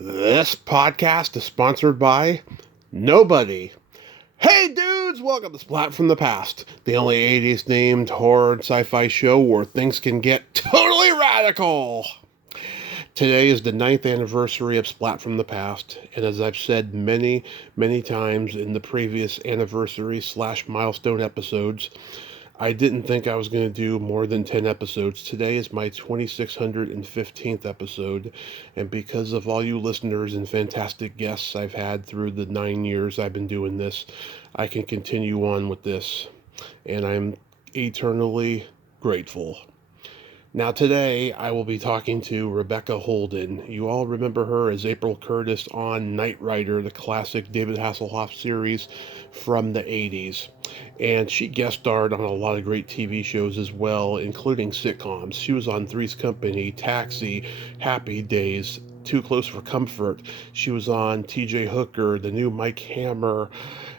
This podcast is sponsored by nobody. Hey dudes, welcome to Splat from the Past, the only 80s themed horror and sci-fi show where things can get totally radical. Today is the 9th anniversary of Splat from the Past, and as I've said many times in the previous anniversary / milestone episodes, I didn't think I was going to do more than 10 episodes. Today is my 2615th episode, and because of all you listeners and fantastic guests I've had through the 9 years I've been doing this, I can continue on with this, and I'm eternally grateful. Now, today I will be talking to Rebecca Holden. You all remember her as April Curtis on Knight Rider, the classic David Hasselhoff series from the 80s. And she guest starred on a lot of great TV shows as well, including sitcoms. She was on Three's Company, Taxi, Happy Days, Too Close for Comfort. She was on TJ Hooker, the new Mike Hammer.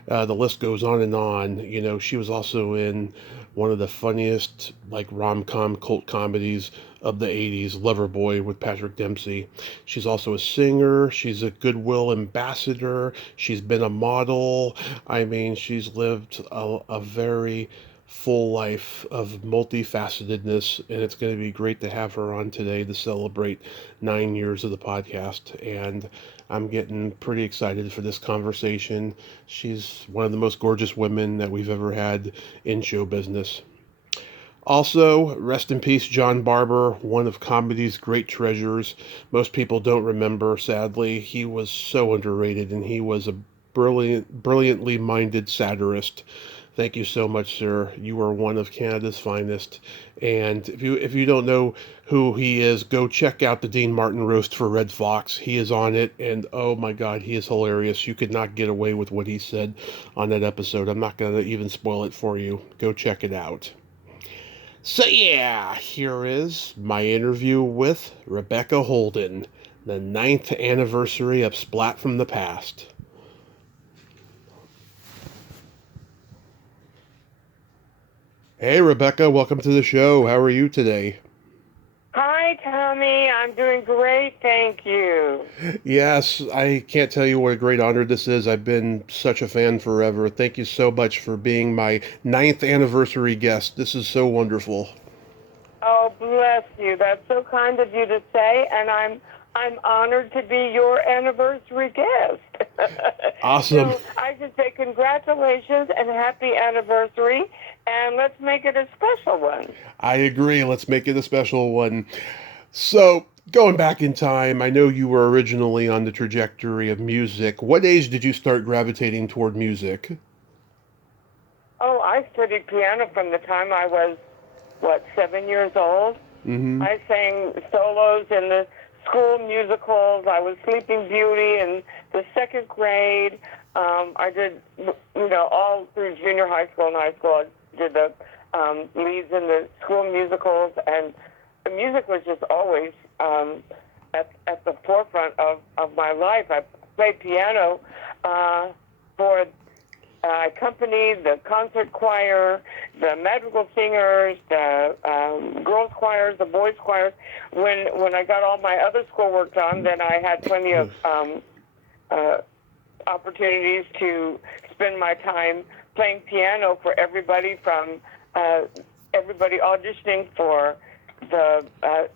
The list goes on and on. You know, she was also in one of the funniest rom-com cult comedies of the 80s, Loverboy with Patrick Dempsey. She's also a singer, she's a Goodwill ambassador, she's been a model. I mean, she's lived a very full life of multifacetedness, and it's going to be great to have her on today to celebrate 9 years of the podcast. And I'm getting pretty excited for this conversation. She's one of the most gorgeous women that we've ever had in show business. Also, rest in peace, John Barber, one of comedy's great treasures. Most people don't remember, sadly. He was so underrated, and he was a brilliantly minded satirist. Thank you so much, sir. You are one of Canada's finest. And if you don't know who he is, go check out the Dean Martin roast for Red Fox. He is on it, and oh my God, he is hilarious. You could not get away with what he said on that episode. I'm not going to even spoil it for you. Go check it out. So yeah, here is my interview with Rebecca Holden, the 9th anniversary of Splat from the Past. Hey, Rebecca, welcome to the show. How are you today? Hi, Tommy. I'm doing great. Thank you. Yes, I can't tell you what a great honor this is. I've been such a fan forever. Thank you so much for being my 9th anniversary guest. This is so wonderful. Oh, bless you. That's so kind of you to say, and I'm honored to be your anniversary guest. Awesome. So I should say congratulations and happy anniversary, and let's make it a special one. I agree. Let's make it a special one. So, going back in time, I know you were originally on the trajectory of music. What age did you start gravitating toward music? Oh, I studied piano from the time I was, 7 years old. Mm-hmm. I sang solos in the school musicals. I was Sleeping Beauty in the second grade. I did, all through junior high school and high school. I did the leads in the school musicals, and the music was just always at the forefront of my life. I played piano for I accompanied the concert choir, the madrigal singers, the girls choirs, the boys choirs. When I got all my other schoolwork done, then I had plenty of opportunities to spend my time playing piano for everybody, from everybody auditioning for the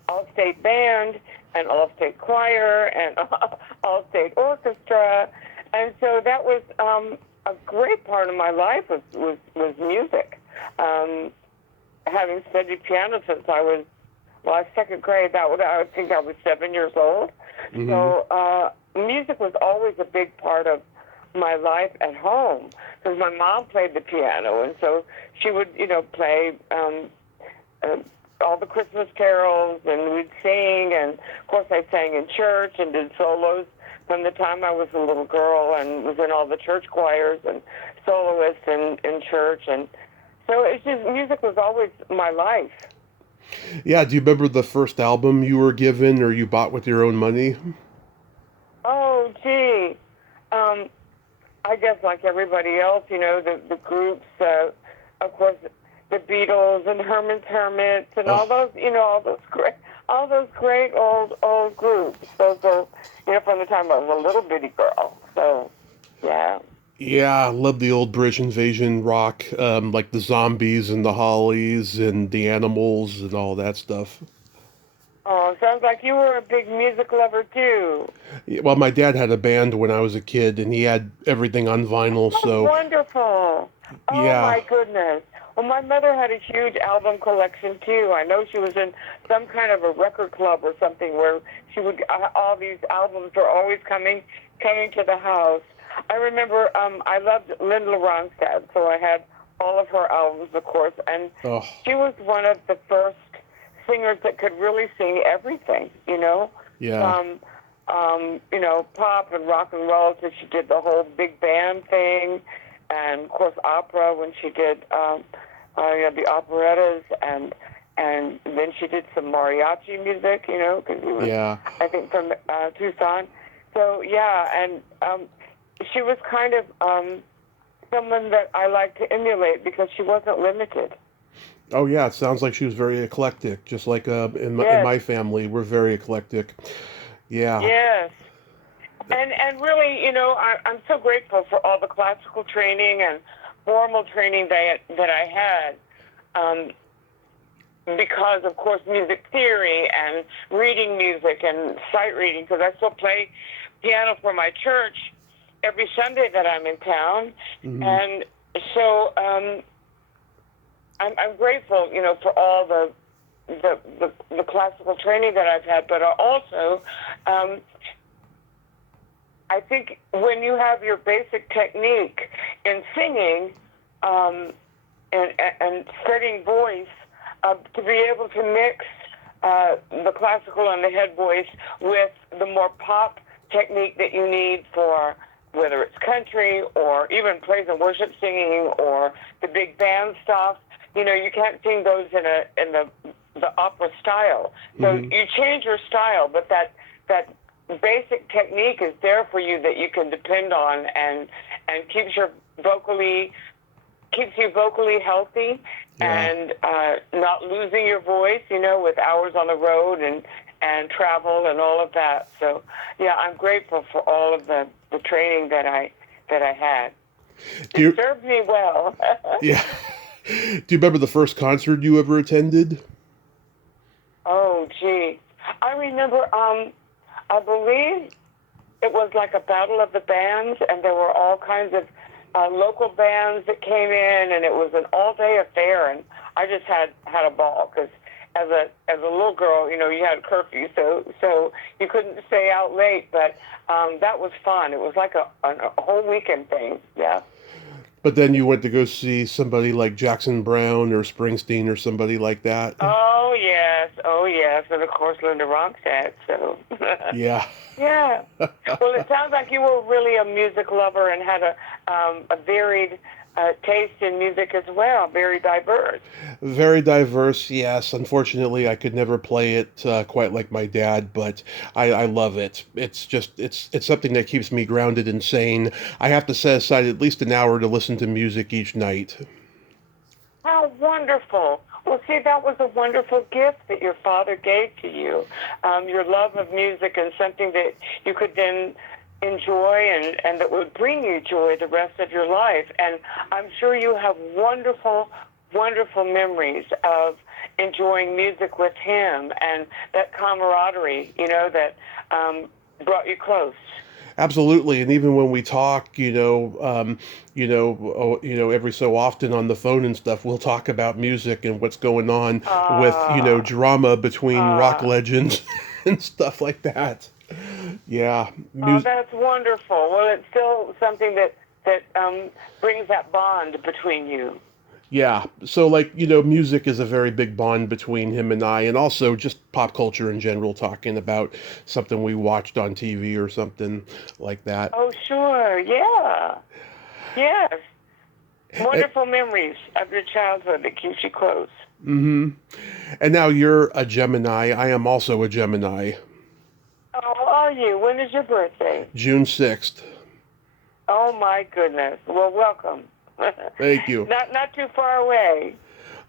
all-state band and all-state choir and all-state orchestra. And so that was a great part of my life was music. Having studied piano since I was, second grade, I think I was 7 years old. Mm-hmm. So music was always a big part of my life at home, because my mom played the piano, and so she would, play all the Christmas carols, and we'd sing, and of course I sang in church and did solos from the time I was a little girl, and was in all the church choirs and soloists in church, and so it's just, music was always my life. Yeah, do you remember the first album you were given or you bought with your own money? Oh, gee. I guess like everybody else, the groups, of course, the Beatles and Herman's Hermits and all those all those great old groups. Those are, from the time I was a little bitty girl. So, yeah. Yeah, I love the old British invasion rock, like the Zombies and the Hollies and the Animals and all that stuff. Oh, sounds like you were a big music lover too. Yeah, well, my dad had a band when I was a kid, and he had everything on vinyl, Oh, so wonderful. Oh, yeah. my goodness. Well, my mother had a huge album collection, too. I know she was in some kind of a record club or something where she would, all these albums were always coming to the house. I remember I loved Linda Ronstadt, so I had all of her albums, of course, and Oh, she was one of the first singers that could really sing everything, yeah. from pop and rock and roll. So she did the whole big band thing, and of course opera when she did the operettas, and then she did some mariachi music, because he was, Yeah. I think, from Tucson. So yeah, and she was kind of someone that I like to emulate because she wasn't limited. Oh, yeah, it sounds like she was very eclectic, just like in Yes, my family, we're very eclectic. Yeah. yes. And really, I'm so grateful for all the classical training and formal training that I had, because, of course, music theory and reading music and sight reading, because I still play piano for my church every Sunday that I'm in town. Hmm. And so I'm grateful, for all the classical training that I've had, but also I think when you have your basic technique in singing and studying voice, to be able to mix the classical and the head voice with the more pop technique that you need for whether it's country or even praise and worship singing or the big band stuff. You can't sing those in the opera style. So Hmm. you change your style, but that basic technique is there for you that you can depend on and keeps you vocally healthy Yeah. and not losing your voice, with hours on the road and travel and all of that. So yeah, I'm grateful for all of the training that I had. Do It you, served me well. yeah. Do you remember the first concert you ever attended? Oh, gee. I remember, I believe it was like a battle of the bands, and there were all kinds of local bands that came in, and it was an all-day affair, and I just had a ball, because as a little girl, you had curfew, so you couldn't stay out late, but that was fun. It was like a whole weekend thing, yeah. But then you went to go see somebody like Jackson Brown or Springsteen or somebody like that. Oh yes, and of course Linda Ronstadt. So, Yeah. yeah. Well, it sounds like you were really a music lover and had a varied taste in music as well, very diverse. Very diverse, yes. Unfortunately, I could never play it quite like my dad, but I love it. It's just it's something that keeps me grounded and sane. I have to set aside at least an hour to listen to music each night. How wonderful! Well, see, that was a wonderful gift that your father gave to you. Your love of music and something that you could then enjoy and that would bring you joy the rest of your life. And I'm sure you have wonderful, wonderful memories of enjoying music with him and that camaraderie, that brought you close. Absolutely, and even when we talk, every so often on the phone and stuff, we'll talk about music and what's going on with, Ah, drama between rock ah. legends and stuff like that. Yeah, Oh, music. that's wonderful. Well, it's still something that brings that bond between you. Yeah, so like, music is a very big bond between him and I, and also just pop culture in general, talking about something we watched on TV or something like that. Oh, sure. Yeah. Yes. Wonderful memories of your childhood that keeps you close. Mm-hmm. And now you're a Gemini. I am also a Gemini. Oh, are you? When is your birthday? June 6th. Oh, my goodness. Well, welcome. Thank you. Not too far away.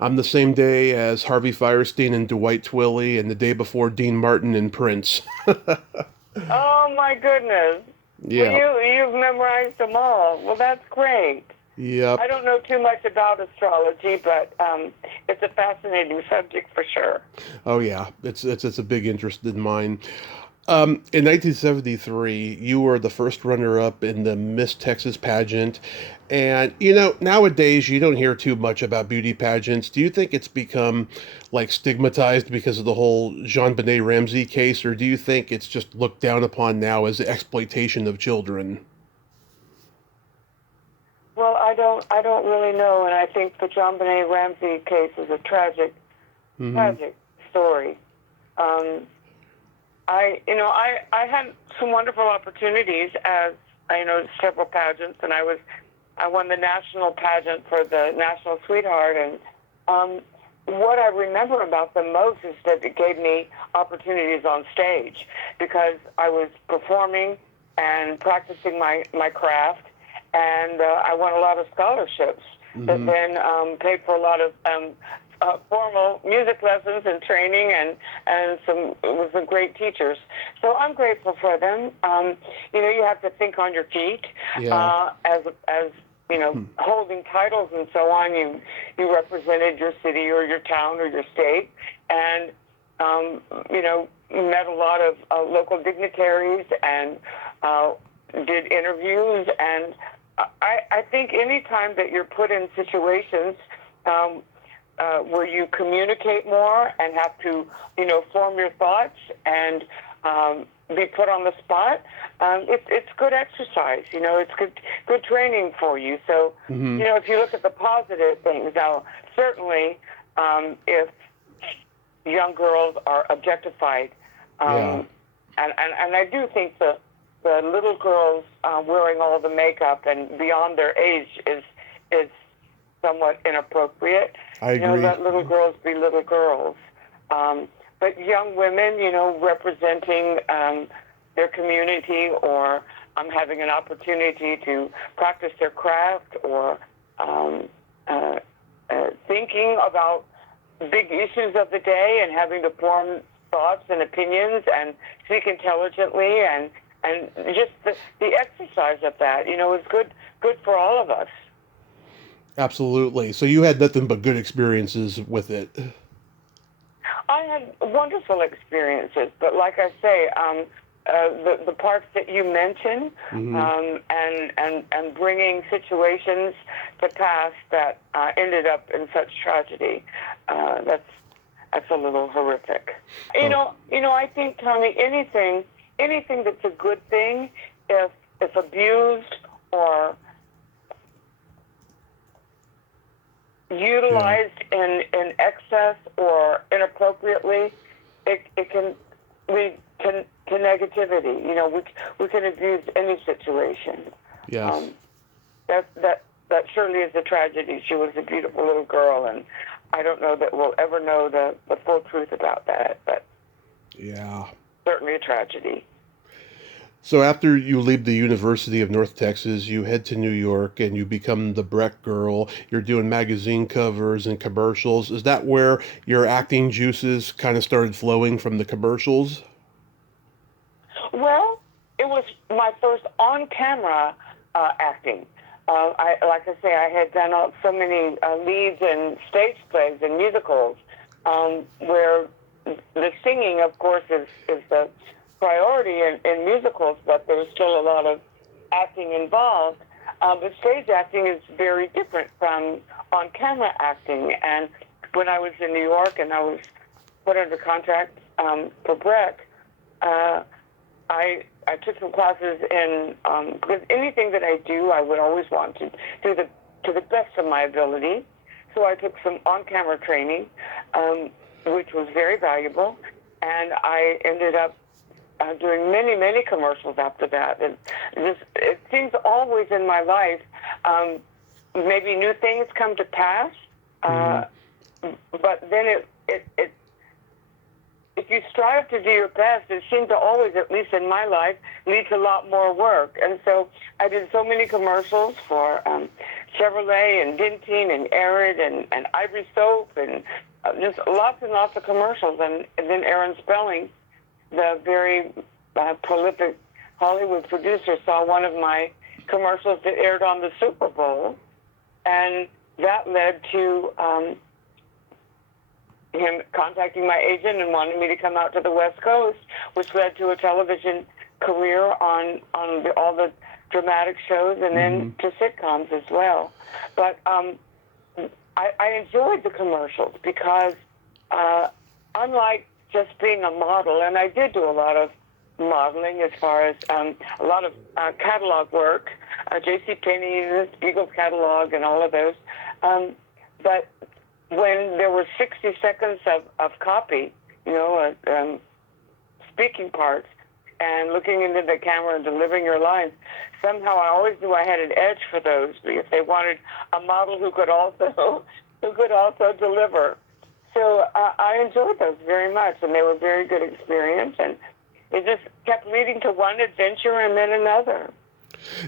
I'm the same day as Harvey Firestein and Dwight Twilley, and the day before Dean Martin and Prince. Oh my goodness. Well, Yeah. you've memorized them all. Well, that's great. Yep. I don't know too much about astrology, but it's a fascinating subject for sure. Oh yeah, it's a big interest in mine. In 1973, you were the first runner-up in the Miss Texas pageant, and nowadays you don't hear too much about beauty pageants. Do you think it's become like stigmatized because of the whole Jean-Benet Ramsey case, or do you think it's just looked down upon now as the exploitation of children? Well, I don't really know, and I think the John Benet Ramsey case is a tragic, Hmm. tragic story. Um, I had some wonderful opportunities as several pageants, and I won the national pageant for the National Sweetheart, and what I remember about them most is that it gave me opportunities on stage because I was performing and practicing my craft, and I won a lot of scholarships that Hmm. then paid for a lot of formal music lessons and training, and some great teachers. So I'm grateful for them. You have to think on your feet Yeah. as holding titles and so on. You represented your city or your town or your state, and met a lot of local dignitaries and did interviews. And I think any time that you're put in situations where you communicate more and have to, form your thoughts and be put on the spot, it's good exercise. It's good training for you. So, Hmm. if you look at the positive things, now certainly if young girls are objectified, Yeah. and I do think the little girls wearing all the makeup and beyond their age is somewhat inappropriate. I agree. Let little girls be little girls. But young women, representing their community or having an opportunity to practice their craft or thinking about big issues of the day and having to form thoughts and opinions and speak intelligently and just the exercise of that, is good for all of us. Absolutely. So you had nothing but good experiences with it. I had wonderful experiences, but like I say, the parts that you mentioned, Hmm. and bringing situations to pass that ended up in such tragedy, that's a little horrific. Oh, I think, Tommy, anything that's a good thing, if abused or yeah. utilized in excess or inappropriately, it can lead to negativity. We can abuse any situation. Yes. Um, that surely is a tragedy. She was a beautiful little girl, and I don't know that we'll ever know the full truth about that, but Yeah. certainly a tragedy. So after you leave the University of North Texas, you head to New York and you become the Breck girl. You're doing magazine covers and commercials. Is that where your acting juices kind of started flowing from the commercials? Well, it was my first on-camera acting. Like I say, I had done so many leads in stage plays and musicals, where the singing, of course, is the priority in musicals, but there's still a lot of acting involved. But stage acting is very different from on-camera acting. And when I was in New York and I was put under contract for Breck, I took some classes in because anything that I do, I would always want to do to the best of my ability. So I took some on-camera training, which was very valuable, and I ended up doing many commercials after that. And it seems always in my life, maybe new things come to pass, Hmm. but then if you strive to do your best, it seemed to always, at least in my life, lead to a lot more work. And so I did so many commercials for Chevrolet and Dentine and Arid and Ivory Soap and just lots and lots of commercials. And then Aaron Spelling, the very prolific Hollywood producer, saw one of my commercials that aired on the Super Bowl, and that led to him contacting my agent and wanting me to come out to the West Coast, which led to a television career on all the dramatic shows and then to sitcoms as well. But I enjoyed the commercials because unlike just being a model, and I did do a lot of modeling as far as a lot of catalog work, JCPenney, Eagle catalog, and all of those. But when there were 60 seconds of copy, speaking parts, and looking into the camera and delivering your lines, somehow I always knew I had an edge for those if they wanted a model who could also deliver. So I enjoyed those very much, and they were very good experience, and it just kept leading to one adventure and then another.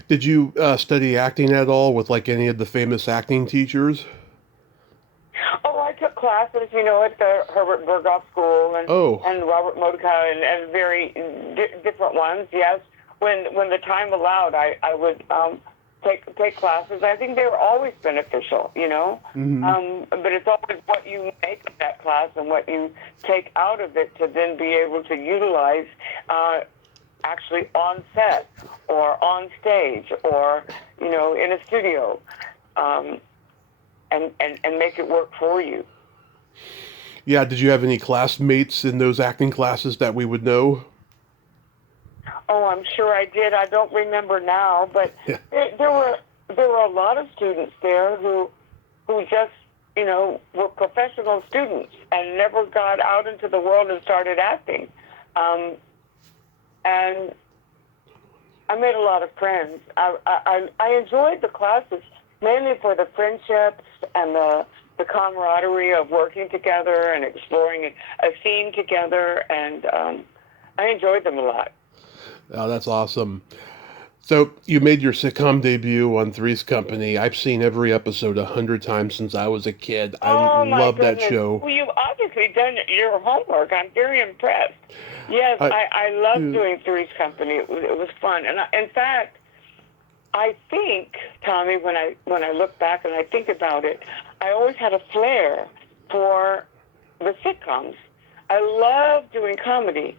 Did you study acting at all with like any of the famous acting teachers? Oh, I took classes, at the Herbert Berghoff School and Robert Modica and very different ones. Yes, when the time allowed, I would take classes. I think they were always beneficial, but it's always what you make of that class and what you take out of it to then be able to utilize actually on set or on stage or, in a studio. And make it work for you. Yeah, did you have any classmates in those acting classes that we would know? Oh, I'm sure I did. I don't remember now, but there were a lot of students there who just, were professional students and never got out into the world and started acting. And I made a lot of friends. I enjoyed the classes, mainly for the friendships and the camaraderie of working together and exploring a scene together, and I enjoyed them a lot. Oh, that's awesome. So you made your sitcom debut on Three's Company. I've seen every episode 100 times since I was a kid. I love that show. Well, you've obviously done your homework. I'm very impressed. Yes, I love doing Three's Company. It was fun. And in fact, I think, Tommy, when I look back and I think about it, I always had a flair for the sitcoms. I love doing comedy.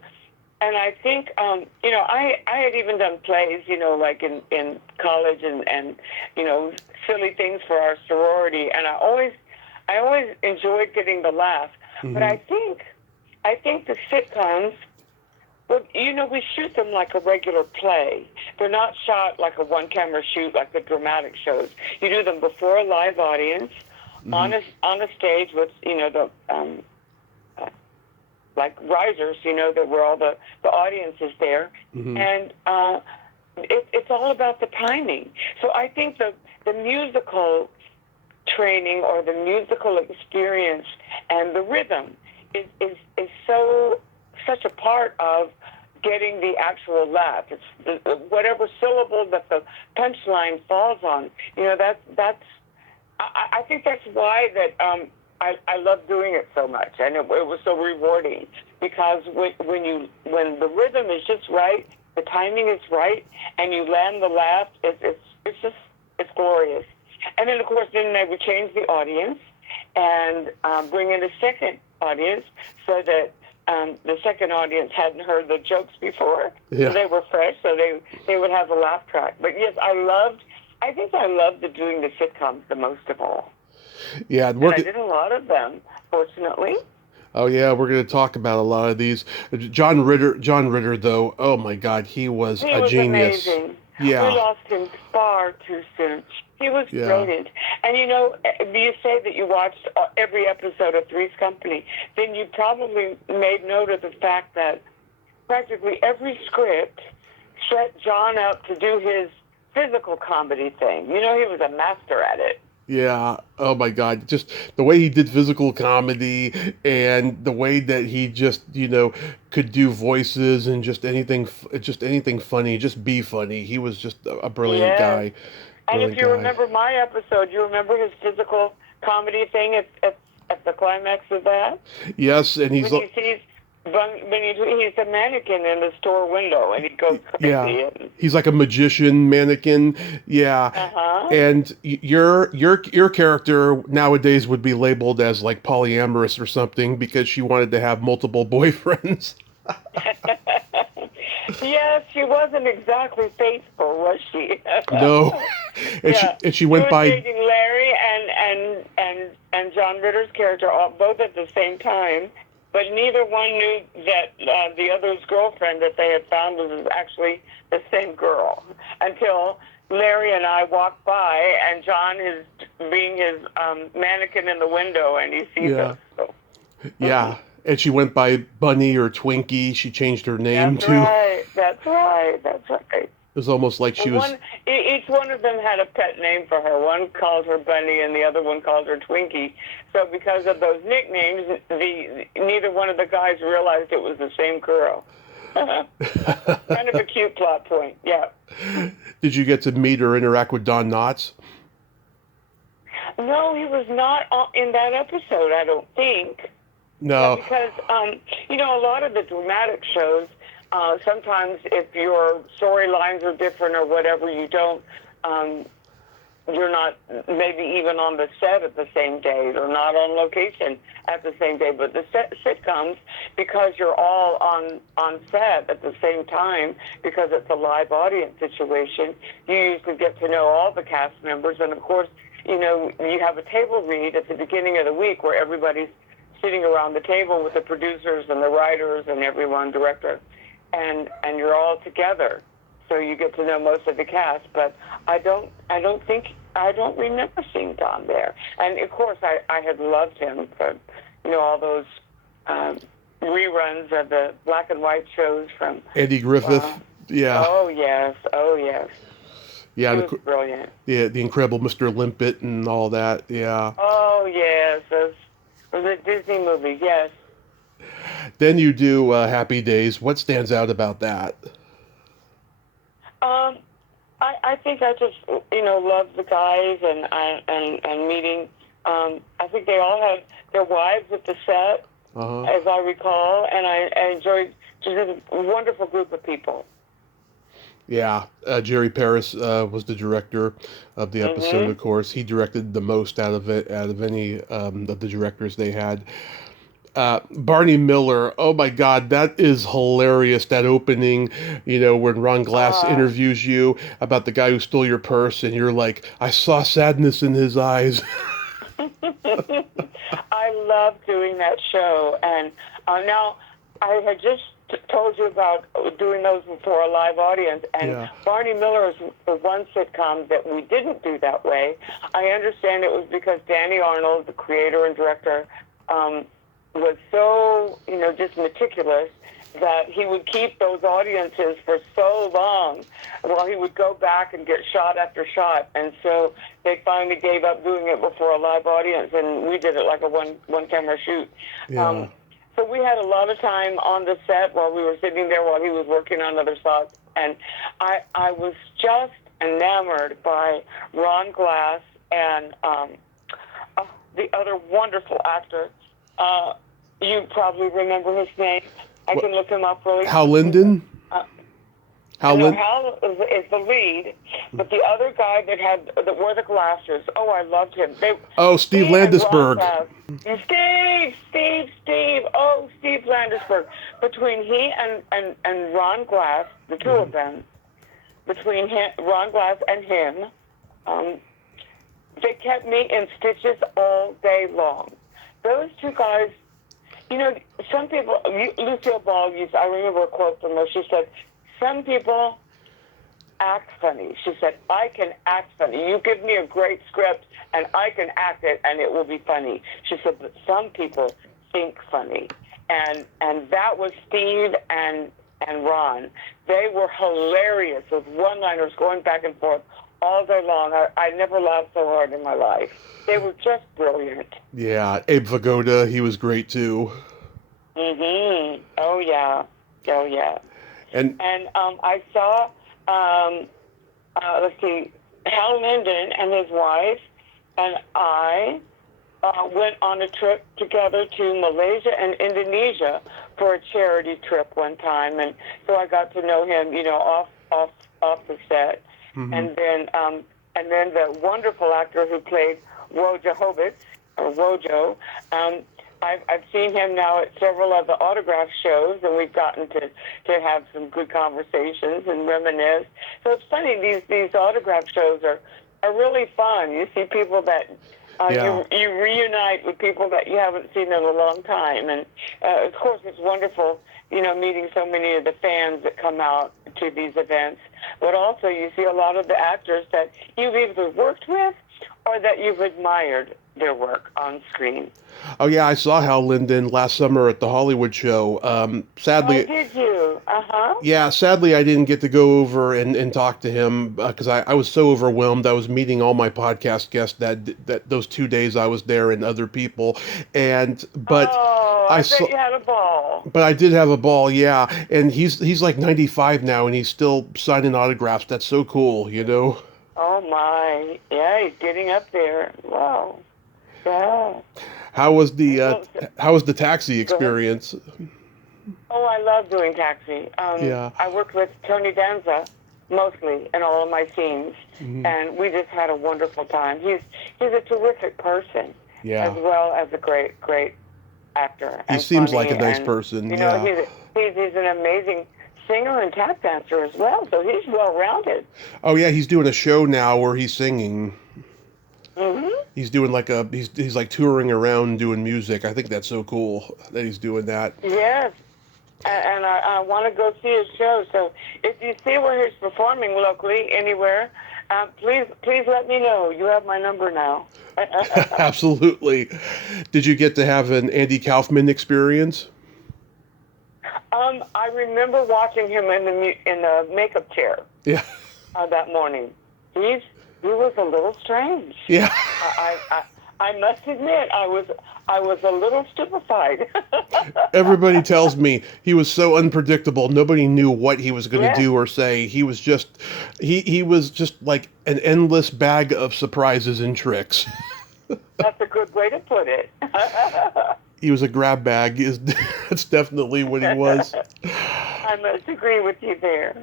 And I think, I had even done plays, like in college and silly things for our sorority. And I always enjoyed getting the laugh. Mm-hmm. But I think the sitcoms, well, we shoot them like a regular play. They're not shot like a one-camera shoot like the dramatic shows. You do them before a live audience, on a stage with, like risers, that where all the audience is there. Mm-hmm. And it's all about the timing. So I think the musical training or the musical experience and the rhythm is such a part of getting the actual laugh. It's whatever syllable that the punchline falls on. I think that's why that I love doing it so much, and it was so rewarding because when the rhythm is just right, the timing is right, and you land the laugh, it's glorious. And then of course I would change the audience and bring in a second audience so that the second audience hadn't heard the jokes before. Yeah. So they were fresh, so they would have a laugh track. But yes, I think I loved doing the sitcoms the most of all. Yeah, and I did a lot of them, fortunately. Oh yeah, we're going to talk about a lot of these. John Ritter, though, oh my God, he was a genius. Amazing. Yeah. We lost him far too soon. He was brilliant. And you say that you watched every episode of Three's Company, then you probably made note of the fact that practically every script set John up to do his physical comedy thing. He was a master at it. Yeah. Oh my God. Just the way he did physical comedy and the way that he just, could do voices and just anything funny, just be funny. He was just a brilliant Yes. guy. And if Brilliant you guy. remember my episode, you remember his physical comedy thing at the climax of that? Yes. And When he sees, he's a mannequin in the store window and he goes yeah, crazy. And, he's like a magician mannequin. Yeah. uh-huh. And your character nowadays would be labeled as like polyamorous or something because she wanted to have multiple boyfriends. Yes, she wasn't exactly faithful, was she? No. and she Yeah, and she she went was by dating Larry and John Ritter's character both at the same time, but neither one knew that the other's girlfriend that they had found was actually the same girl until Larry and I walked by and John is being his mannequin in the window and he sees yeah. us. So. Yeah. And she went by Bunny or Twinkie. She changed her name That's too. right. That's right. That's right. It was almost like she Well, was each one of them had a pet name for her. One called her Bunny, and the other one called her Twinkie. So, because of those nicknames, neither one of the guys realized it was the same girl. Kind of a cute plot point. Yeah. Did you get to meet or interact with Don Knotts? No, he was not in that episode. I don't think. Yeah, No. because a lot of the dramatic shows, sometimes if your storylines are different or whatever, you're not maybe even on the set at the same day or not on location at the same day. But the sitcoms, because you're all on set at the same time, because it's a live audience situation, you usually get to know all the cast members. And of course, you have a table read at the beginning of the week where everybody's sitting around the table with the producers and the writers and everyone, director, and you're all together, so you get to know most of the cast. But I don't remember seeing Don there. And of course, I had loved him for all those reruns of the black and white shows from Andy Griffith. Yeah. Oh yes, oh yes, Yeah. he was brilliant. The Incredible Mr. Limpet and all that. Yeah. Oh yes, those the Disney movies. Yes. Then you do Happy Days. What stands out about that? I think I just love the guys and meeting. I think they all had their wives at the set, as I recall, and I enjoyed just a wonderful group of people. Yeah, Jerry Paris was the director of the episode. Of course, he directed the most out of any of the directors they had. Barney Miller, oh my God, that is hilarious. That opening, when Ron Glass interviews you about the guy who stole your purse, and you're like, I saw sadness in his eyes. I love doing that show, and now I had just told you about doing those before a live audience, and Barney Miller is the one sitcom that we didn't do that way. I understand it was because Danny Arnold, the creator and director, was so, just meticulous that he would keep those audiences for so long while he would go back and get shot after shot. And so they finally gave up doing it before a live audience, and we did it like a one-camera shoot. Yeah. So we had a lot of time on the set while we were sitting there while he was working on other shots. And I was just enamored by Ron Glass and the other wonderful actor. You probably remember his name. I can look him up really quick. Hal Linden? Hal is the lead, but the other guy that wore the glasses, I loved him. Steve Landesberg. Steve. Oh, Steve Landesberg. Between he and Ron Glass, the two of them, between Ron Glass and him, they kept me in stitches all day long. Those two guys, some people, Lucille Ball I remember a quote from her. She said, some people act funny. She said, I can act funny. You give me a great script and I can act it and it will be funny. She said, but some people think funny. And that was Steve and and Ron. They were hilarious with one-liners going back and forth all day long. I never laughed so hard in my life. They were just brilliant. Yeah, Abe Vigoda, he was great too. Mm-hmm. Oh, yeah. Oh, yeah. And I saw, let's see, Hal Linden and his wife and I went on a trip together to Malaysia and Indonesia for a charity trip one time, and so I got to know him, off the set, mm-hmm. and then the wonderful actor who played Wojo Hobbits or Wojo. I've seen him now at several of the autograph shows, and we've gotten to have some good conversations and reminisce. So it's funny, these autograph shows are really fun. You see people that you reunite with people that you haven't seen in a long time, and of course it's wonderful, meeting so many of the fans that come out to these events. But also you see a lot of the actors that you've either worked with or that you've admired their work on screen. Oh yeah, I saw Hal Linden last summer at the Hollywood show. Sadly, oh, did you? Yeah, sadly I didn't get to go over and talk to him because I was so overwhelmed. I was meeting all my podcast guests that those 2 days I was there and other people, but I bet you had a ball. But I did have a ball, yeah. And he's like 95 now, and he's still signing autographs. That's so cool, Oh my, yeah, he's getting up there. Wow. Yeah. How was the taxi experience? Oh, I love doing taxi. Yeah. I worked with Tony Danza mostly in all of my scenes, mm-hmm. and we just had a wonderful time. He's a terrific person, yeah, as well as a great actor. He seems like a nice person. He's an amazing singer and tap dancer as well, so he's well-rounded. Oh yeah, he's doing a show now where he's singing. Mm-hmm. He's doing he's like touring around doing music. I think that's so cool that he's doing that. Yes, and I want to go see his show. So if you see where he's performing locally anywhere, please let me know. You have my number now. Absolutely. Did you get to have an Andy Kaufman experience? I remember watching him in the makeup chair. Yeah. That morning. He was a little strange. Yeah. I must admit, I was a little stupefied. Everybody tells me he was so unpredictable. Nobody knew what he was going to do or say. He was just like an endless bag of surprises and tricks. That's a good way to put it. He was a grab bag. That's definitely what he was. I must agree with you there.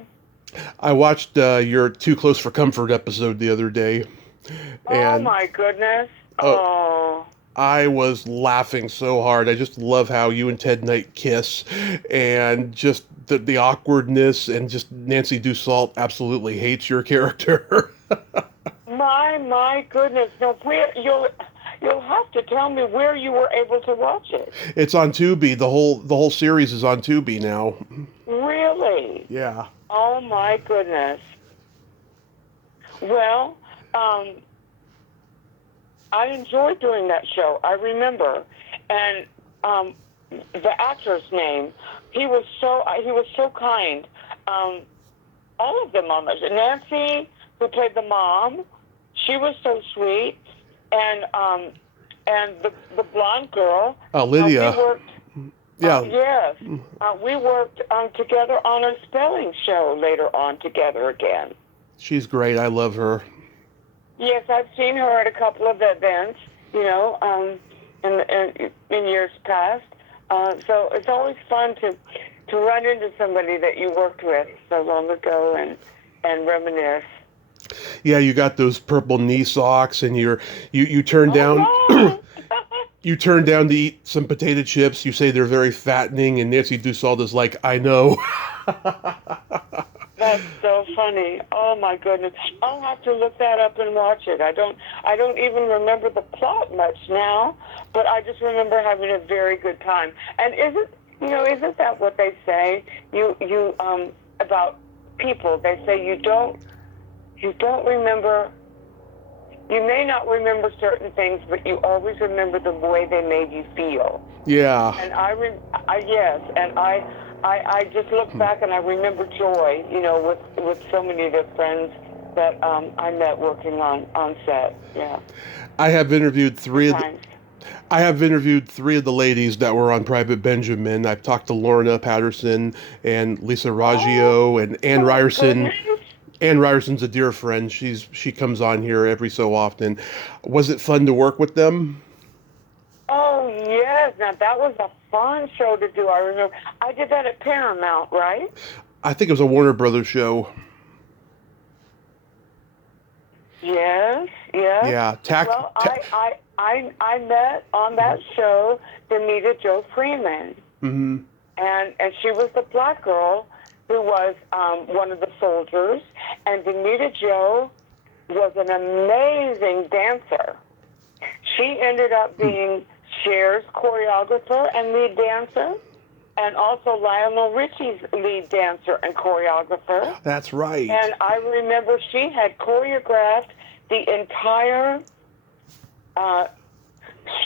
I watched your Too Close for Comfort episode the other day. Oh my goodness. Oh. I was laughing so hard. I just love how you and Ted Knight kiss, and just the awkwardness, and just Nancy Dussault absolutely hates your character. My goodness. No, you'll have to tell me where you were able to watch it. It's on Tubi. The whole series is on Tubi now. Really? Yeah. Oh my goodness. Well, I enjoyed doing that show. I remember, and the actor's name. He was so kind. All of them almost. Nancy, who played the mom, she was so sweet, and the blonde girl. Lydia. We worked, yeah. Yes. We worked together on a spelling show later on together again. She's great. I love her. Yes, I've seen her at a couple of events, in years past. So it's always fun to run into somebody that you worked with so long ago and reminisce. Yeah, you got those purple knee socks, and you turn down. No. You turn down to eat some potato chips. You say they're very fattening, and Nancy Dussault is like, I know. That's so funny. Oh my goodness. I'll have to look that up and watch it. I don't even remember the plot much now, but I just remember having a very good time. And isn't that what they say? You about people, they say you don't remember. You may not remember certain things, but you always remember the way they made you feel. Yeah. And I I just look back and I remember joy, with so many of the friends that I met working on set. Yeah. I have interviewed three of the, Sometimes. I have interviewed three of the ladies that were on Private Benjamin. I've talked to Lorna Patterson and Lisa Oh, Raggio and Ann my Ryerson. goodness. Ann Ryerson's a dear friend. She comes on here every so often. Was it fun to work with them? Oh, yes. Now, that was a fun show to do. I remember. I did that at Paramount, right? I think it was a Warner Brothers show. Yes, yes. Yeah, Well, I met on that show Danita Joe Freeman, hmm and she was the black girl who was one of the soldiers, and Danita Joe was an amazing dancer. She ended up being Cher's choreographer and lead dancer, and also Lionel Richie's lead dancer and choreographer. That's right. And I remember she had choreographed the entire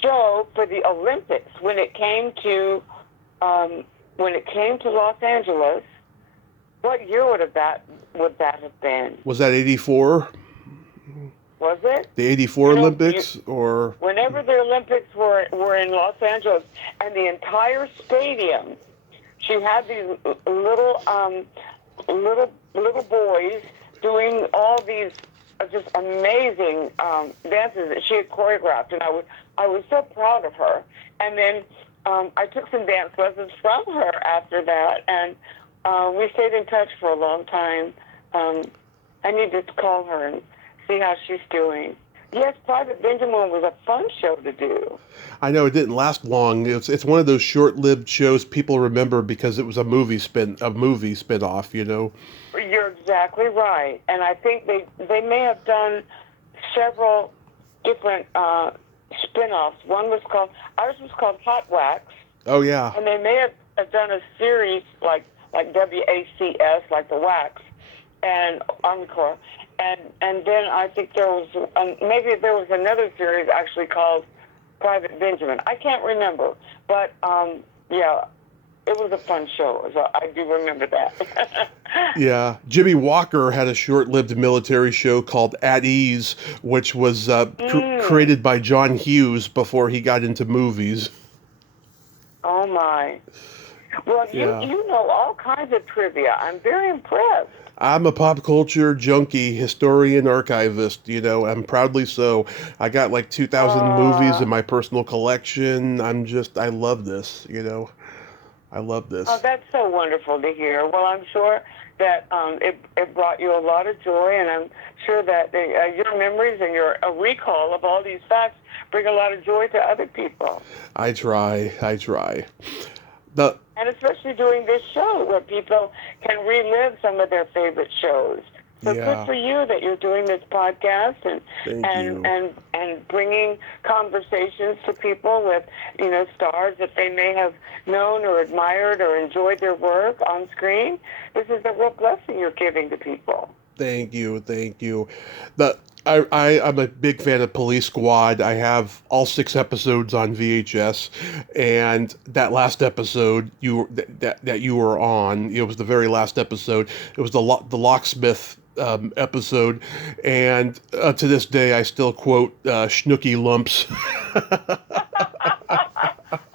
show for the Olympics when it came to Los Angeles. What year would that have been? Was that 84? Was it? The 84 Olympics or Whenever the Olympics were in Los Angeles, and the entire stadium, she had these little boys doing all these just amazing dances that she had choreographed, and I was so proud of her. And then I took some dance lessons from her after that, and we stayed in touch for a long time. I need to call her and see how she's doing. Yes, Private Benjamin was a fun show to do. I know it didn't last long. It's one of those short-lived shows people remember because it was a movie spin-off, You're exactly right, and I think they may have done several different spin-offs. Ours was called Hot Wax. Oh yeah. And they may have done a series like WACS, like the Wax, and Army Corps. And then I think there was maybe there was another series actually called Private Benjamin. I can't remember, but yeah, it was a fun show. So I do remember that. Yeah, Jimmy Walker had a short-lived military show called At Ease, which was created by John Hughes before he got into movies. Oh my! Well, Yeah. you know all kinds of trivia. I'm very impressed. I'm a pop culture junkie, historian, archivist, and proudly so. I got like 2,000 movies in my personal collection. I love this, I love this. Oh, that's so wonderful to hear. Well, I'm sure that it brought you a lot of joy, and I'm sure that your memories and your recall of all these facts bring a lot of joy to other people. I try. And especially doing this show where people can relive some of their favorite shows. So Yeah. good for you that you're doing this podcast Thank you. and bringing conversations to people with, stars that they may have known or admired or enjoyed their work on screen. This is a real blessing you're giving to people. Thank you. I'm a big fan of Police Squad. I have all 6 episodes on VHS, and that last episode that you were on, it was the very last episode. It was the locksmith episode, and to this day I still quote Schnooky Lumps.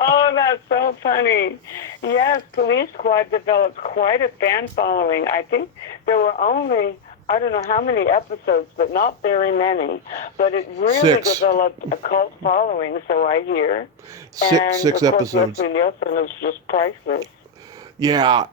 Oh, that's so funny. Yes, Police Squad developed quite a fan following. I think there were only, I don't know how many episodes, but not very many. But it really 6. developed a cult following, so I hear. Six and of episodes. course, Leslie Nielsen is just priceless. Yeah,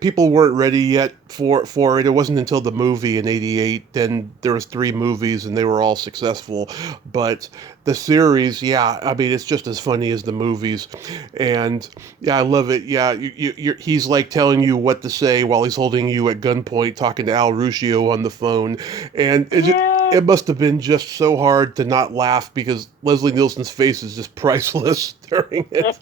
people weren't ready yet for it. It wasn't until the movie in '88. Then there was 3 movies, and they were all successful. But the series, yeah, I mean, it's just as funny as the movies, and yeah, I love it. Yeah, he's like telling you what to say while he's holding you at gunpoint, talking to Al Ruscio on the phone, and it must have been just so hard to not laugh because Leslie Nielsen's face is just priceless during it.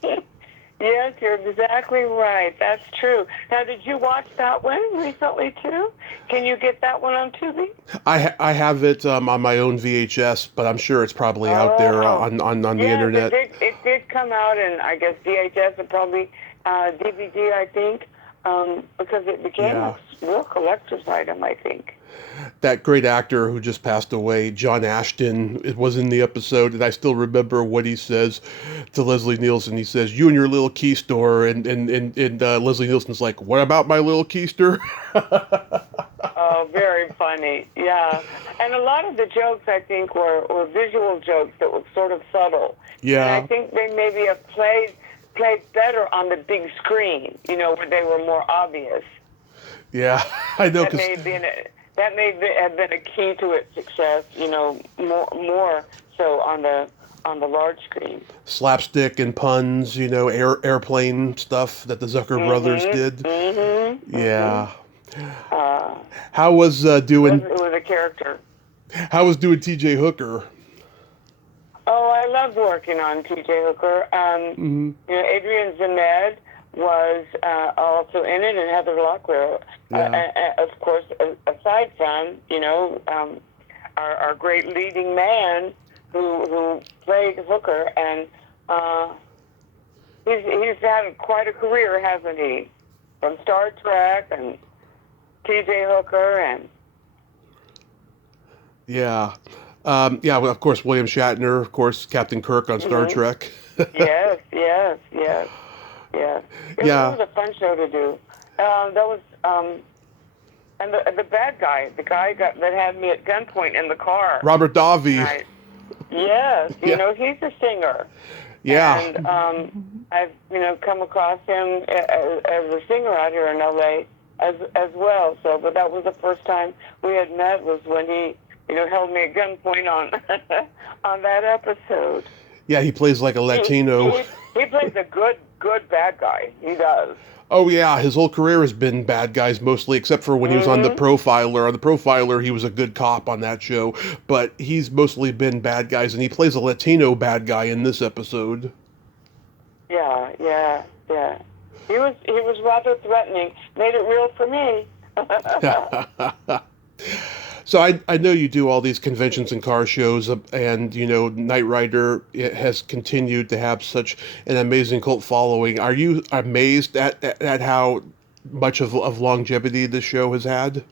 Yes, you're exactly right. That's true. Now, did you watch that one recently, too? Can you get that one on Tubi? I have it on my own VHS, but I'm sure it's probably out there on the internet. It did come out in, I guess, VHS and probably DVD, I think. because it became a real collector's item, I think. That great actor who just passed away, John Ashton, it was in the episode, and I still remember what he says to Leslie Nielsen. He says, "You and your little keister," and Leslie Nielsen's like, "What about my little keister?" Oh, very funny. Yeah. And a lot of the jokes, I think, were visual jokes that were sort of subtle. Yeah. And I think they maybe have played better on the big screen, where they were more obvious. Yeah, I know. That may have been a key to its success, more so on the large screen. Slapstick and puns, airplane stuff that the Zucker brothers did. Mm-hmm. Yeah. How was doing? It was a character. How was doing T.J. Hooker? Oh, I loved working on T.J. Hooker. Adrian Zemed was also in it, and Heather Locklear. Of course, aside from our great leading man who played Hooker, and he's had quite a career, hasn't he? From Star Trek and T.J. Hooker and well, of course, William Shatner, of course, Captain Kirk on Star Trek. Yes. It was a fun show to do. That was, and the bad guy, the guy that had me at gunpoint in the car. Robert Davi. Yes, he's a singer. Yeah. And I've come across him as a singer out here in L.A. as well. So, but that was the first time we had met, was when he held me at gunpoint on that episode. Yeah, he plays like a Latino. He plays a good bad guy. He does. Oh yeah, his whole career has been bad guys mostly, except for when he was on The Profiler. On The Profiler, he was a good cop on that show, but he's mostly been bad guys, and he plays a Latino bad guy in this episode. Yeah. He was rather threatening. Made it real for me. So I know you do all these conventions and car shows, and Knight Rider has continued to have such an amazing cult following. Are you amazed at how much of longevity this show has had?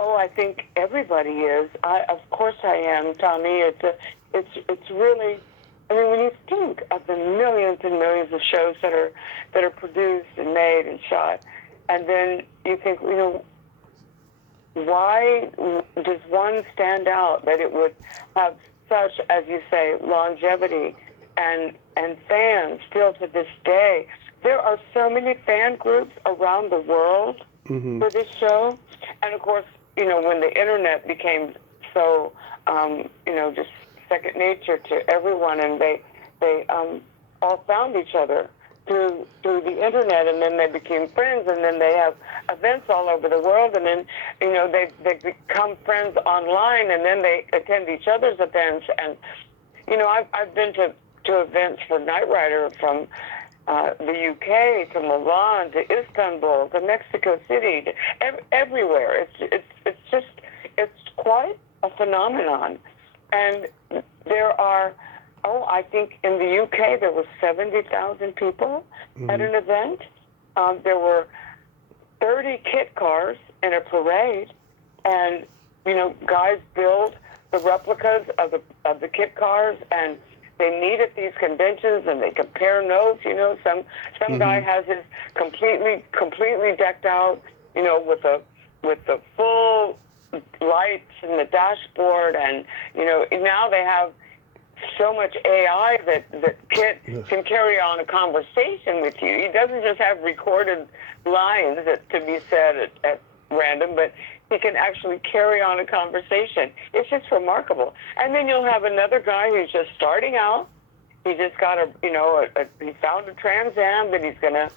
Oh, I think everybody is. Of course I am, Tommy. It's really. I mean, when you think of the millions and millions of shows that are produced and made and shot, and then you think, why does one stand out that it would have such, as you say, longevity and fans still to this day? There are so many fan groups around the world for this show. And of course, when the internet became so, just second nature to everyone, and they all found each other through the internet, and then they became friends, and then they have events all over the world, and then they become friends online, and then they attend each other's events. And I've been to events for Knight Rider from the UK to Milan to Istanbul to Mexico City to everywhere. It's quite a phenomenon, and there are. Oh, I think in the UK there were 70,000 people at an event. There were 30 kit cars in a parade, and guys build the replicas of the kit cars, and they meet at these conventions and they compare notes. Some guy has his completely decked out, with the full lights and the dashboard, and now they have so much AI that Kit can carry on a conversation with you. He doesn't just have recorded lines to be said at random, but he can actually carry on a conversation. It's just remarkable. And then you'll have another guy who's just starting out. He just got he found a Trans Am that he's going to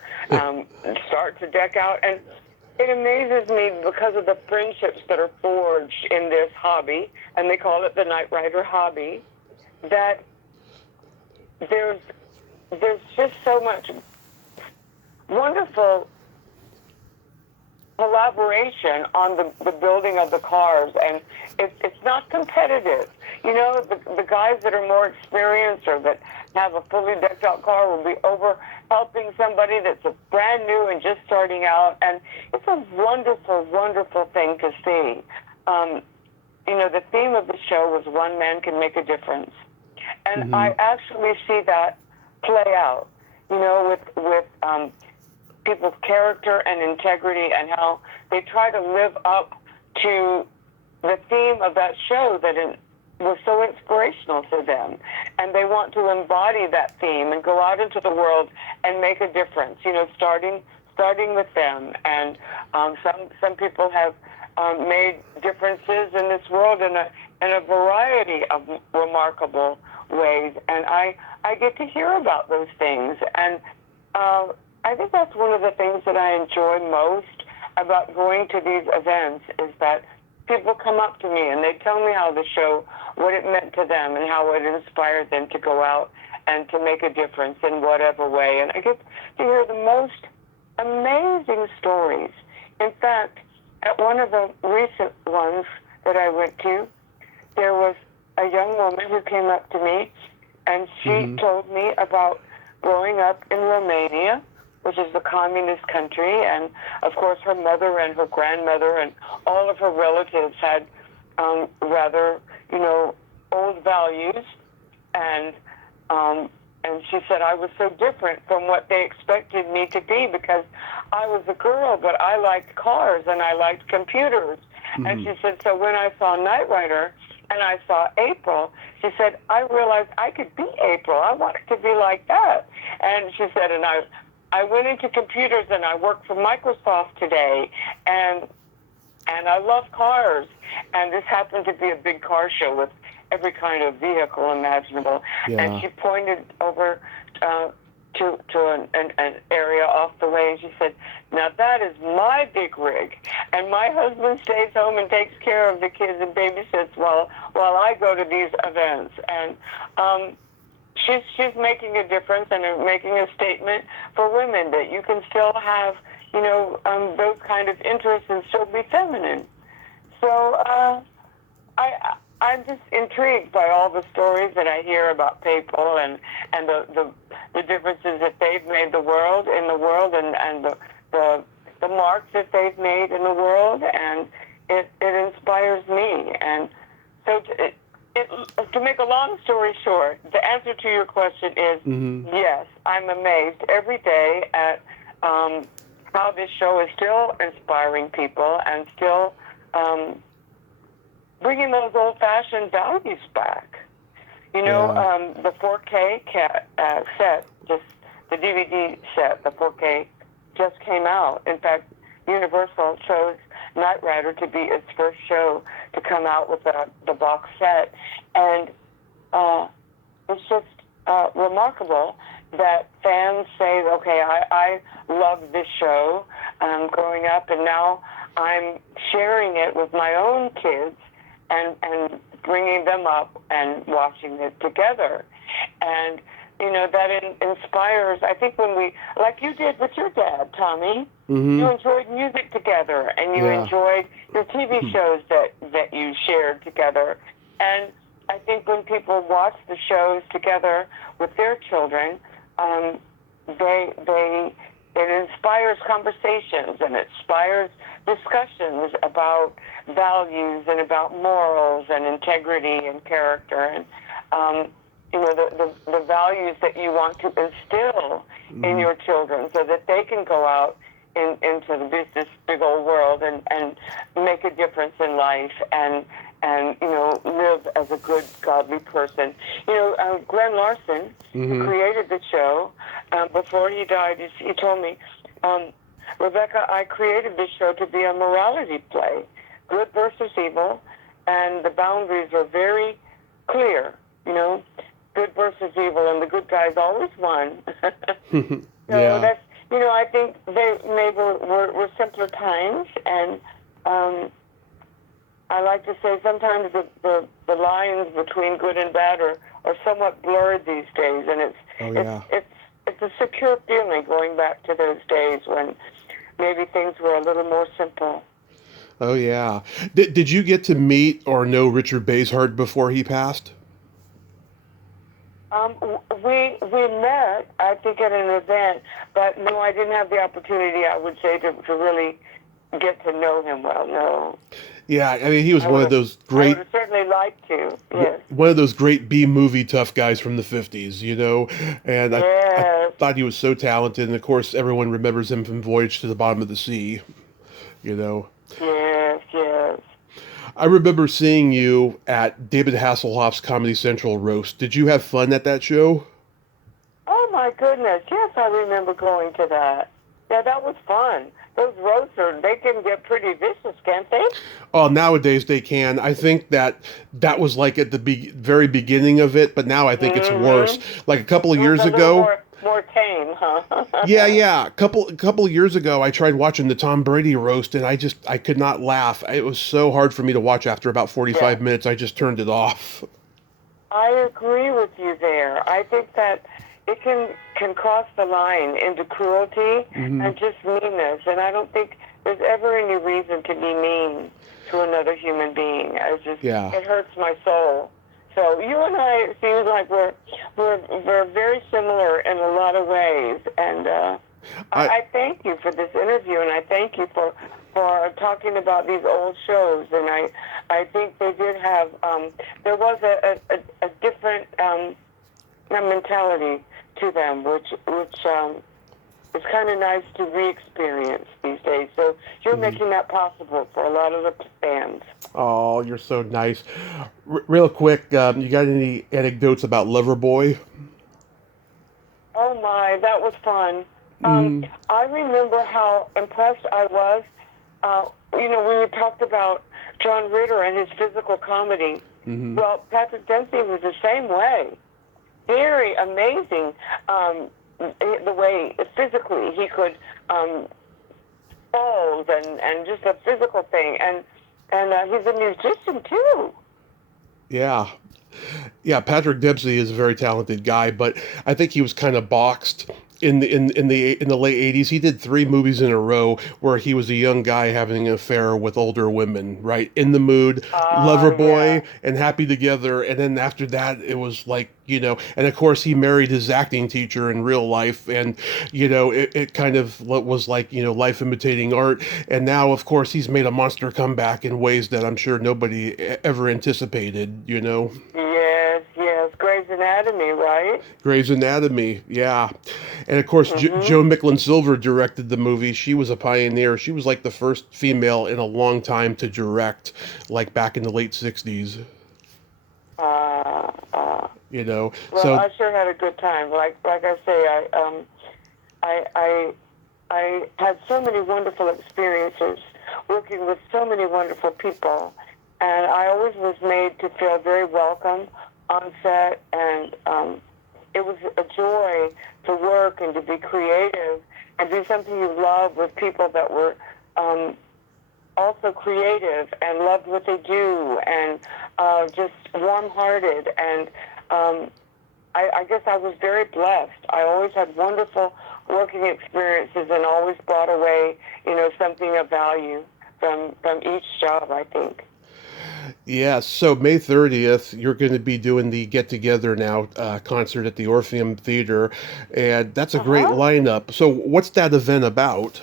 start to deck out. And it amazes me because of the friendships that are forged in this hobby, and they call it the Knight Rider hobby, that there's just so much wonderful collaboration on the building of the cars, and it's not competitive. You know, the guys that are more experienced or that have a fully decked out car will be over helping somebody that's a brand new and just starting out, and it's a wonderful, wonderful thing to see. You know, the theme of the show was one man can make a difference, and I actually see that play out. You know, with people's character and integrity, and how they try to live up to the theme of that show that was so inspirational to them. And they want to embody that theme and go out into the world and make a difference, you know, starting with them. And some people have made differences in this world in a variety of remarkable ways. And I get to hear about those things. And I think that's one of the things that I enjoy most about going to these events, is that people come up to me and they tell me how the show, what it meant to them and how it inspired them to go out and to make a difference in whatever way. And I get to hear the most amazing stories. In fact, at one of the recent ones that I went to, there was a young woman who came up to me, and she told me about growing up in Romania, which is the communist country, and of course her mother and her grandmother and all of her relatives had rather, you know, old values, and she said I was so different from what they expected me to be, because I was a girl, but I liked cars and I liked computers. And she said, so when I saw Knight Rider and I saw April, she said, I realized I could be April. I wanted to be like that. And she said, and I went into computers and I work for Microsoft today, and I love cars. And this happened to be a big car show with every kind of vehicle imaginable. Yeah. And she pointed over to an area off the way, and she said, now that is my big rig, and my husband stays home and takes care of the kids and babysits while I go to these events. And she's making a difference and making a statement for women that you can still have, you know, those kind of interests and still be feminine. So I'm just intrigued by all the stories that I hear about people and the differences that they've made in the world, and the marks that they've made in the world, and it inspires me. And so to make a long story short, the answer to your question is yes, I'm amazed every day at how this show is still inspiring people and still bringing those old-fashioned values back. You know, the 4K set, just the DVD set, the 4K just came out. In fact, Universal chose Knight Rider to be its first show to come out with the box set. And it's just remarkable that fans say, okay, I love this show growing up, and now I'm sharing it with my own kids and bringing them up and watching it together. And, you know, that inspires, I think when we, like you did with your dad, Tommy, you enjoyed music together, and you enjoyed your TV shows that you shared together. And I think when people watch the shows together with their children, it inspires conversations, and it inspires discussions about values and about morals and integrity and character, and you know, the values that you want to instill in your children, so that they can go out into the big old world and make a difference in life, and you know, live as a good, godly person. You know, Glenn Larson, who created the show, before he died, he told me, Rebecca, I created this show to be a morality play, good versus evil, and the boundaries are very clear, you know, good versus evil, and the good guys always won. So that's, you know, I think they maybe were simpler times, and I like to say sometimes the lines between good and bad are somewhat blurred these days, and it's a secure feeling going back to those days when maybe things were a little more simple. Oh yeah. Did you get to meet or know Richard Basehart before he passed? We met, I think, at an event, but no, I didn't have the opportunity, I would say, to really get to know him well. No, Yeah, I mean he was one of those I would great have certainly liked to. Yes, one of those great B movie tough guys from the 50s, you know. And I yes, thought he was so talented, and of course everyone remembers him from Voyage to the Bottom of the Sea, you know. yes, yes. I remember seeing you at David Hasselhoff's Comedy Central roast. Did you have fun at that show? Oh my goodness, yes, I remember going to that. Yeah, that was fun. Those roasters, they can get pretty vicious, can't they? Oh, nowadays they can. I think that was like at the very beginning of it, but now I think it's worse. Mm-hmm. Like a couple of It was years a little ago. more tame, Yeah, huh? yeah. A couple of years ago, I tried watching the Tom Brady roast, and I could not laugh. It was so hard for me to watch. After about Yeah. 45 minutes, I just turned it off. I agree with you there. I think that it can cross the line into cruelty Hmm. and just meanness, and I don't think there's ever any reason to be mean to another human being. Yeah. It hurts my soul. So you and I, it seems like we're very similar in a lot of ways, and I I thank you for this interview, and I thank you for talking about these old shows. And I think they did have there was a different mentality to them, which is kind of nice to re-experience these days. So you're making that possible for a lot of the fans. Oh, you're so nice. Real quick, you got any anecdotes about Loverboy? Oh my, that was fun. Mm, I remember how impressed I was. When we talked about John Ritter and his physical comedy. hmm. Well, Patrick Dempsey was the same way. Very amazing. The way physically he could fold and just a physical thing. And he's a musician too. Yeah. Yeah, Patrick Dempsey is a very talented guy, but I think he was kind of boxed in the late 80s. He did three movies in a row where he was a young guy having an affair with older women, right? In the Mood, Yeah. Loverboy, and Happy Together, and then after that it was like, and of course he married his acting teacher in real life, and it kind of was like, life imitating art, and now of course he's made a monster comeback in ways that I'm sure nobody ever anticipated. Yes, yes. Grey's Anatomy, right? Grey's Anatomy, yeah. And of course, Mm-hmm. Joe Micklin Silver directed the movie. She was a pioneer. She was like the first female in a long time to direct, like back in the late 60s, Uh, uh, you know. well, So, I sure had a good time. Like I say, I I I had so many wonderful experiences working with so many wonderful people, and I always was made to feel very welcome on set, and it was a joy to work and to be creative and do something you love with people that were um, also creative and loved what they do and just warm-hearted. And I guess I was very blessed. I always had wonderful working experiences and always brought away, something of value from each job, I think. yeah, so May 30th, you're going to be doing the Get Together Now concert at the Orpheum Theater, and that's a great Uh-huh. lineup. So, what's that event about?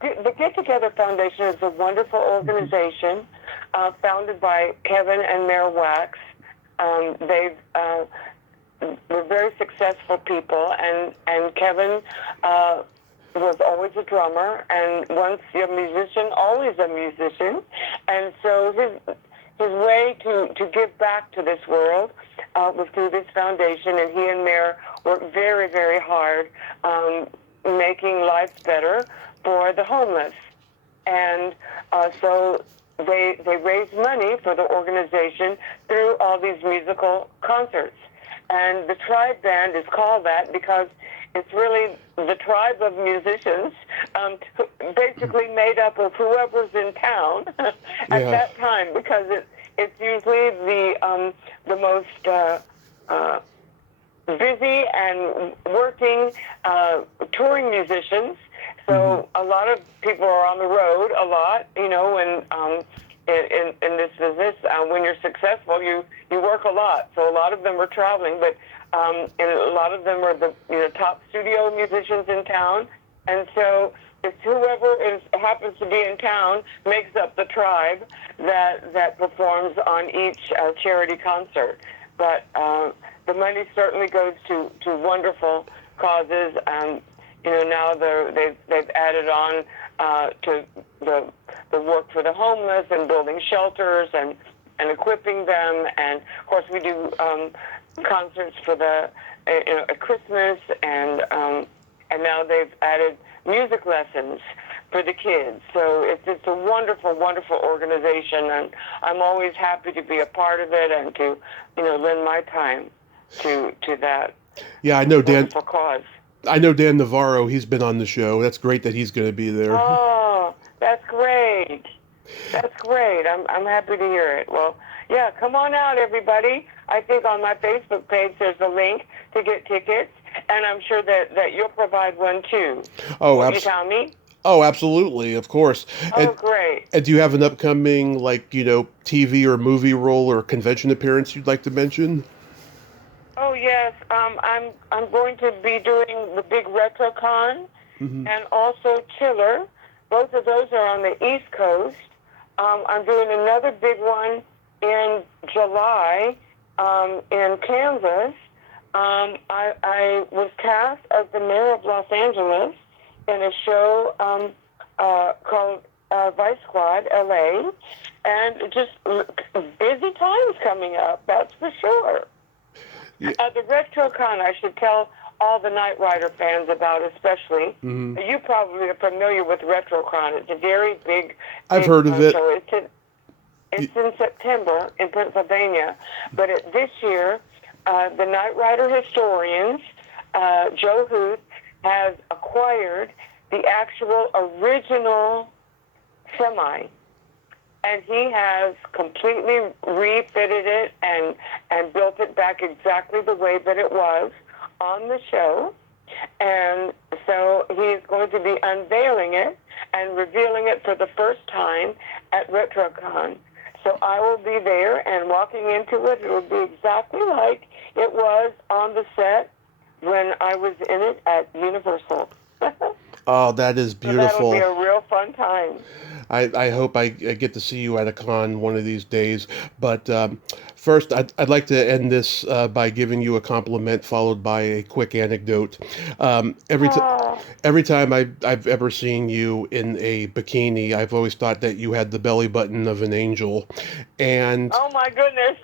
The Get Together Foundation is a wonderful organization founded by Kevin and Mayor Wax. They've were very successful people, and Kevin was always a drummer, and once a musician, always a musician, and so his way to give back to this world was through this foundation, and he and Mayor worked very, very hard making life better for the homeless. And so they raise money for the organization through all these musical concerts. And the Tribe Band is called that because it's really the tribe of musicians, basically made up of whoever's in town at Yeah. that time, because it's usually the most busy and working, touring musicians. So a lot of people are on the road a lot, and in this business, when you're successful, you work a lot. So a lot of them are traveling, but and a lot of them are the top studio musicians in town. And so it's whoever happens to be in town makes up the tribe that performs on each charity concert. But the money certainly goes to wonderful causes, and now they've added on to the work for the homeless and building shelters and equipping them. And of course, we do concerts for at Christmas, and now they've added music lessons for the kids. So it's a wonderful, wonderful organization, and I'm always happy to be a part of it and to lend my time to that. Yeah, I know Dan. Wonderful cause. I know Dan Navarro. He's been on the show. That's great that he's going to be there. Oh, that's great. That's great. I'm happy to hear it. Well, yeah, come on out, everybody. I think on my Facebook page there's a link to get tickets, and I'm sure that you'll provide one too. Oh, Will you tell me? Oh, absolutely, of course. Oh, great. And do you have an upcoming, TV or movie role or convention appearance you'd like to mention? Oh, yes. I'm going to be doing the big RetroCon and also Chiller. Both of those are on the East Coast. I'm doing another big one in July in Kansas. I was cast as the mayor of Los Angeles in a show called Vice Squad LA, and just busy times coming up, that's for sure. Yeah. The RetroCon, I should tell all the Knight Rider fans about, especially. You probably are familiar with RetroCon. It's a very big I've heard of it. Show. It's in September in Pennsylvania, but this year, the Knight Rider historians, Joe Huth, has acquired the actual original semi, and he has completely refitted it and built it back exactly the way that it was on the show. And so he is going to be unveiling it and revealing it for the first time at RetroCon. So I will be there, and walking into it, it will be exactly like it was on the set when I was in it at Universal. Oh, that is beautiful. So that'll be a real fun time. I hope I get to see you at a con one of these days. But first, I'd like to end this by giving you a compliment followed by a quick anecdote. Every time I've ever seen you in a bikini, I've always thought that you had the belly button of an angel. And oh my goodness!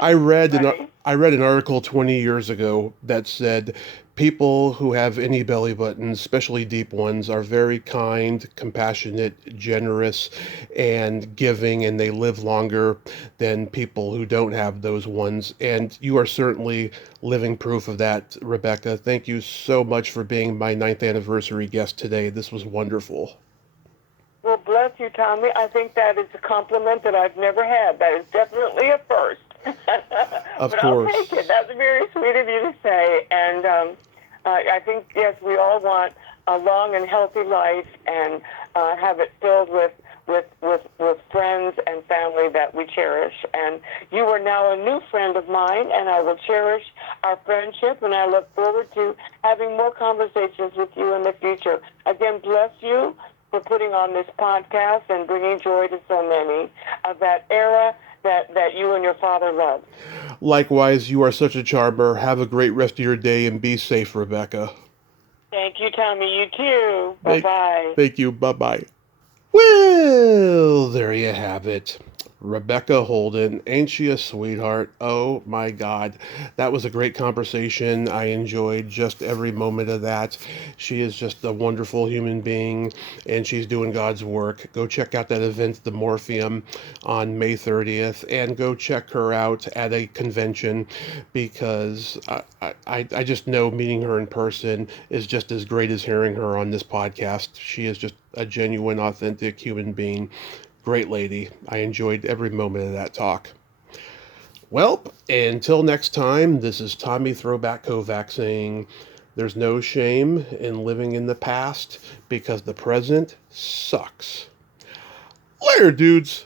I read an article 20 years ago that said people who have any belly buttons, especially deep ones, are very kind, compassionate, generous, and giving, and they live longer than people who don't have those ones. And you are certainly living proof of that, Rebecca. Thank you so much for being my 9th anniversary guest today. This was wonderful. Well, bless you, Tommy. I think that is a compliment that I've never had. That is definitely a first. Of but course. I'll take it. That's very sweet of you to say. And I think, yes, we all want a long and healthy life and have it filled with friends and family that we cherish. And you are now a new friend of mine, and I will cherish our friendship, and I look forward to having more conversations with you in the future. Again, bless you for putting on this podcast and bringing joy to so many of that era that you and your father loved. Likewise, you are such a charmer. Have a great rest of your day and be safe, Rebecca. Thank you, Tommy. You too. Bye-bye. Thank you. Bye-bye. Well, there you have it. Rebecca Holden, ain't she a sweetheart? Oh my God. That was a great conversation. I enjoyed just every moment of that. She is just a wonderful human being, and she's doing God's work. Go check out that event, the Morpheum, on May 30th, and go check her out at a convention, because I just know meeting her in person is just as great as hearing her on this podcast. She is just a genuine, authentic human being. Great lady. I enjoyed every moment of that talk. Well, until next time, this is Tommy Throwback Kovac saying there's no shame in living in the past because the present sucks. Later, dudes.